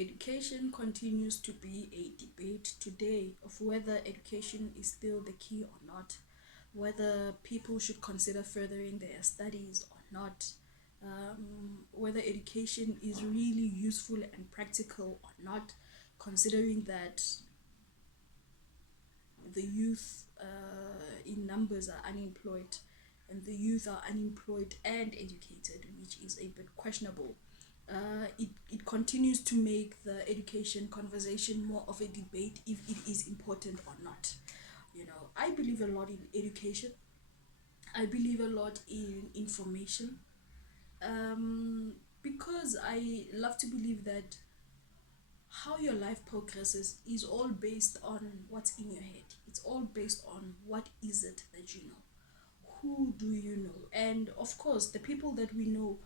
Education continues to be a debate today of whether education is still the key or not, whether people should consider furthering their studies or not, whether education is really useful and practical or not, considering that the youth in numbers are unemployed, and the youth are unemployed and educated, which is a bit questionable. It continues to make the education conversation more of a debate if it is important or not. I believe a lot in education. I believe a lot in information, because I love to believe that how your life progresses is all based on what's in your head. It's all based on what is it that you know. Who do you know? And of course, the people that we know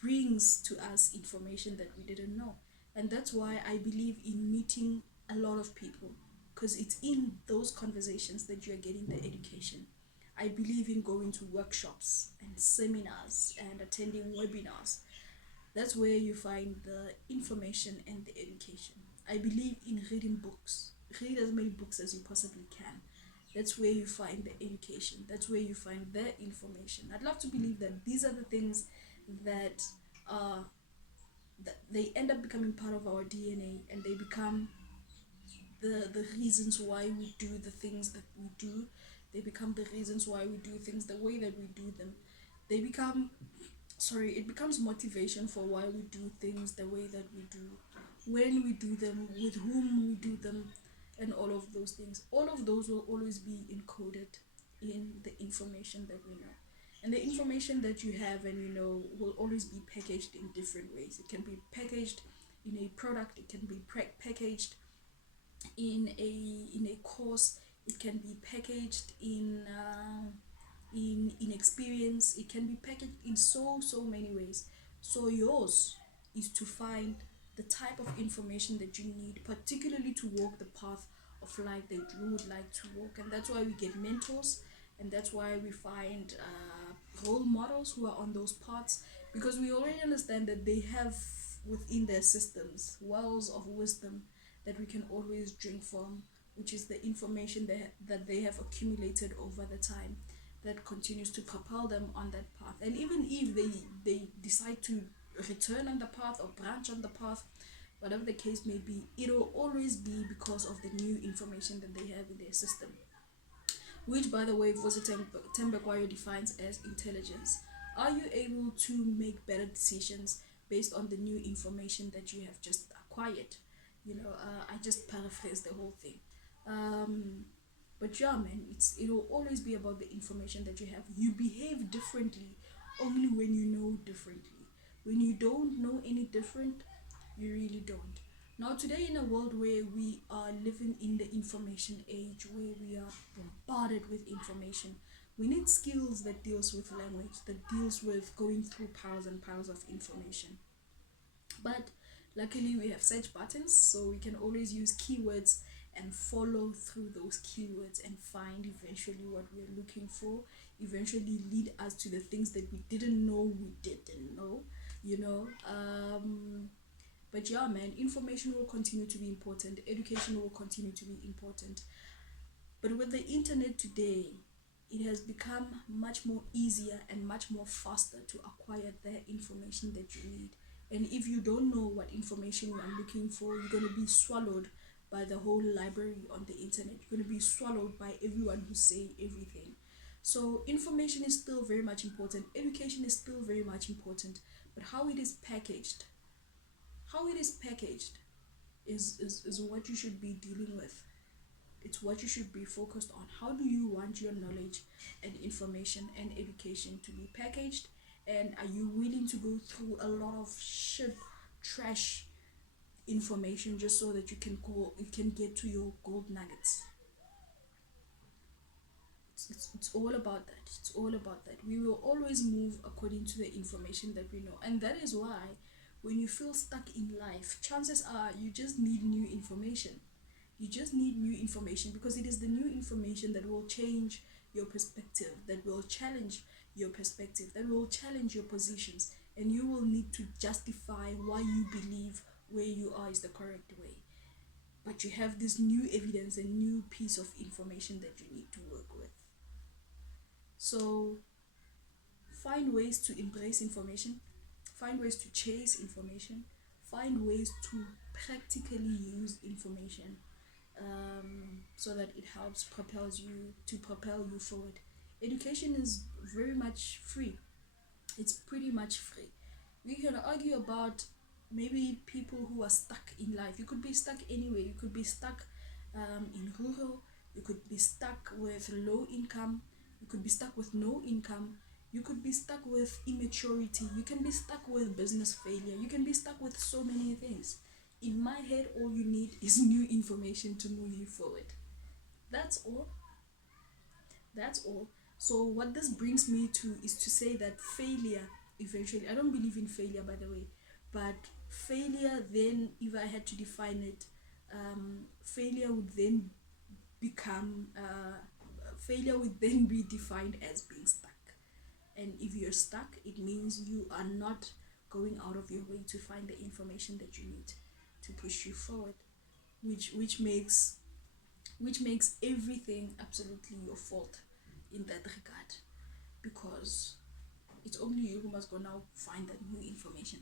brings to us information that we didn't know. And that's why I believe in meeting a lot of people, because it's in those conversations that you're getting the education. I believe in going to workshops and seminars and attending webinars. That's where you find the information and the education. I believe in reading books. Read as many books as you possibly can. That's where you find the education. That's where you find the information. I'd love to believe that these are the things that uh, that they end up becoming part of our DNA, and they become the reasons why we do the things that we do. They become the reasons why we do things the way that we do them. They become it becomes motivation for why we do things the way that we do, when we do them, with whom we do them, and all of those things. All of those will always be encoded in the information that we know. And the information that you have and you know will always be packaged in different ways. It can be packaged in a product, it can be packaged in a course, it can be packaged in experience, it can be packaged in so many ways. So yours is to find the type of information that you need, particularly to walk the path of life that you would like to walk. And that's why we get mentors, and that's why we find role models who are on those paths, because we already understand that they have within their systems wells of wisdom that we can always drink from, which is the information that they have accumulated over the time that continues to propel them on that path. And even if they decide to return on the path or branch on the path, whatever the case may be, it will always be because of the new information that they have in their system, which, by the way, Vosi Tembekwayo defines as intelligence. Are you able to make better decisions based on the new information that you have just acquired? I just paraphrased the whole thing. But yeah, man, it will always be about the information that you have. You behave differently only when you know differently. When you don't know any different, you really don't. Now, today, in a world where we are living in the information age, where we are bombarded with information, we need skills that deals with language, that deals with going through piles and piles of information. But luckily, we have search buttons, so we can always use keywords and follow through those keywords and find eventually what we're looking for, eventually lead us to the things that we didn't know we didn't know, you know. But yeah, man, information will continue to be important, education will continue to be important. But with the internet today, it has become much more easier and much more faster to acquire the information that you need. And if you don't know what information you are looking for, you're going to be swallowed by the whole library on the internet. You're going to be swallowed by everyone who say everything. So information is still very much important. Education is still very much important. But how it is packaged, is what you should be dealing with. It's what you should be focused on. How do you want your knowledge and information and education to be packaged? And are you willing to go through a lot of shit, trash information just so that you can get to your gold nuggets? It's all about that. It's all about that. We will always move according to the information that we know. And that is why when you feel stuck in life, chances are you just need new information. You just need new information, because it is the new information that will change your perspective, that will challenge your perspective, that will challenge your positions, and you will need to justify why you believe where you are is the correct way, but you have this new evidence and new piece of information that you need to work with. So find ways to embrace information, find ways to chase information, find ways to practically use information, so that it helps propel you forward. Education is very much free. It's pretty much free. We can argue about maybe people who are stuck in life. You could be stuck anywhere. You could be stuck in rural. You could be stuck with low income. You could be stuck with no income. You could be stuck with immaturity. You can be stuck with business failure. You can be stuck with so many things. In my head, all you need is new information to move you forward. That's all. That's all. So what this brings me to is to say that failure eventually, I don't believe in failure by the way, but failure then, if I had to define it, failure would then become failure would then be defined as being stuck. And if you're stuck, it means you are not going out of your way to find the information that you need to push you forward, which makes everything absolutely your fault in that regard, because it's only you who must go now find that new information.